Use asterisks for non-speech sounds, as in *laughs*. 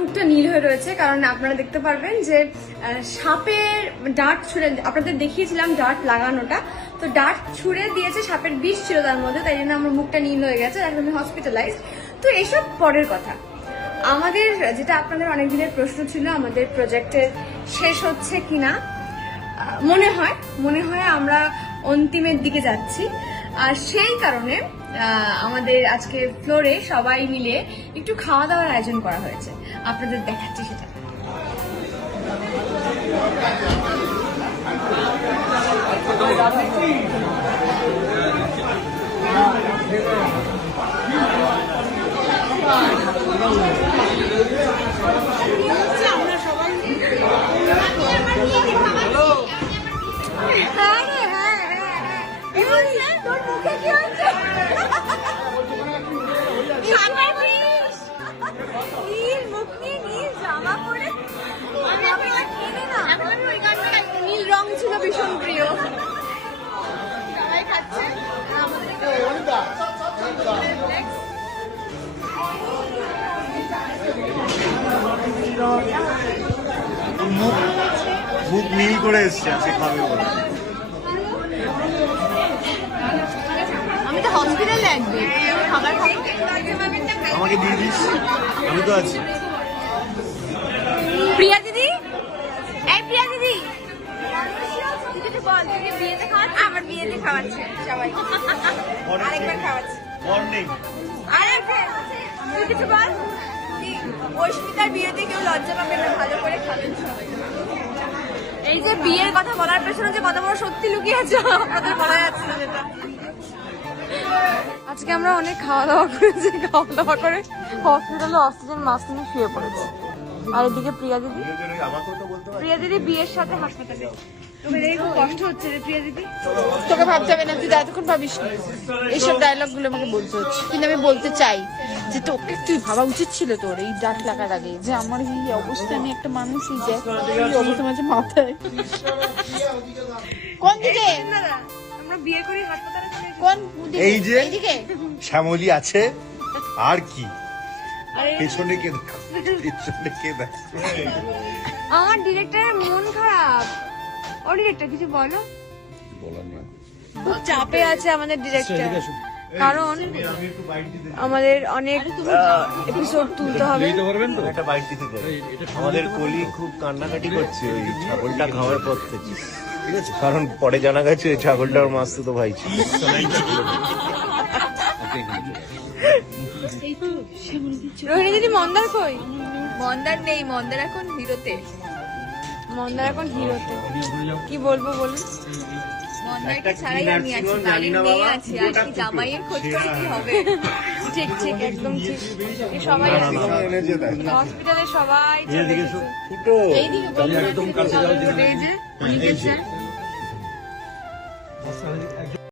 মুখটা নীল হয়ে রয়েছে, কারণ আপনারা দেখতে পারবেন যে সাপের ডার্ট ছুঁড়ে, আপনাদের দেখিয়েছিলাম ডার্ট লাগানোটা, তো ডার্ট ছুঁড়ে দিয়েছে, সাপের বিষ ছিল তার মধ্যে, তাই জন্য আমার মুখটা নীল হয়ে গেছে, এখন আমি হসপিটালাইজ তো এসব পরের কথা। আমাদের, যেটা আপনাদের অনেক দিনের প্রশ্ন ছিল, আমাদের প্রজেক্টের শেষ হচ্ছে কিনা মনে হয় মনে হয় আমরা অন্তিমের দিকে যাচ্ছি। আর সেই কারণে আমাদের আজকে ফ্লোরে সবাই মিলে একটু খাওয়া দাওয়ার আয়োজন করা হয়েছে। আপনাদের দেখাচ্ছি সেটা। হ্যাঁ মুখ মুখ নীল করে এসছে আজকে খাবে বলে। আমি তো হসপিটালে একদিন খাবার আমাকে দিয়ে দিস আমি তো আছি। প্রিয়া দিদি? এই প্রিয়া দিদি! বল বিয়েতে খাওয়াচ্ছিস? আমার বিয়েতে খাওয়াচ্ছে সবাই। আরেকবার খাওয়াচ্ছে। মর্নিং কিছু বল? অস্মিতার বিয়েতে কেউ লজ্জা পাবে না ভালো করে খাবেন সবাই। এই যে বিয়ের কথা বলার পেছনে যে কত বড় সত্যি লুকিয়ে আছে আপনাদের বলা যাচ্ছে না যেটা। আজকে আমরা অনেক খাওয়া দাওয়া করেছি খাওয়া দাওয়া করে হসপিটালে অক্সিজেন মাস্ক নিয়ে শুয়ে পড়েছি। আর এদিকে প্রিয়া দিদি। আমাকেও তো বলতে পারি প্রিয়া দিদি বিয়ের সাথে হাসপাতালে তোকে খুব কষ্ট হচ্ছে রে প্রিয়া দিদি। তোকে ভাবতে হবে না তুই এতক্ষণ ভাবিস এইসব ডায়লগগুলো আমাকে বলতে হচ্ছে। কিন্তু আমি বলতে চাই যে তোকে তুই ভাবা উচিত ছিল তোর এই ডাক লাগার আগে যে আমার এই অবস্থা আমি একটা মানুষ এই যে অবস্থা মাঝে মাথায়। কোন দিকে? দাদা আমরা বিয়ে করি হাসপাতালে কোন এই যে- এইদিকে শ্যামলি আছে আর কি? পেছনে কে পেছনে কে আমার ডিরেক্টরের মন খারাপ। ও ডিরেক্টর কিছু বলো? বলার খুব চাপে আছে আমাদের ডিরেক্টর। কারণ আমাদের অনেক এপিসোড তুলতে হবে। একটা বাইক দিতে আমাদের কলি খুব কান্নাকাটি করছে ওই ছাগলটা খাওয়ার পর থেকে। ঠিক আছে। কারণ পরে জানা গেছে ওই ছাগলটা ওর মাস্ত তো ভাই ছিল। *laughs* রোহিণী দিদি মন্দার কই? মন্দার নেই মন্দার এখন হিরোতে। মন্দার এখন হিরোতে। কি বলব বলুন? একটা ছাড়াই আমি আছি বাড়ির মেয়ে আছি আর কি জামাইয়ের খোঁজ করে কি হবে? ঠিক ঠিক একদম ঠিক। সবাই আছে। হসপিটালে সবাই চলে গেছে। ফুটো। এই যে উনি গেছেন।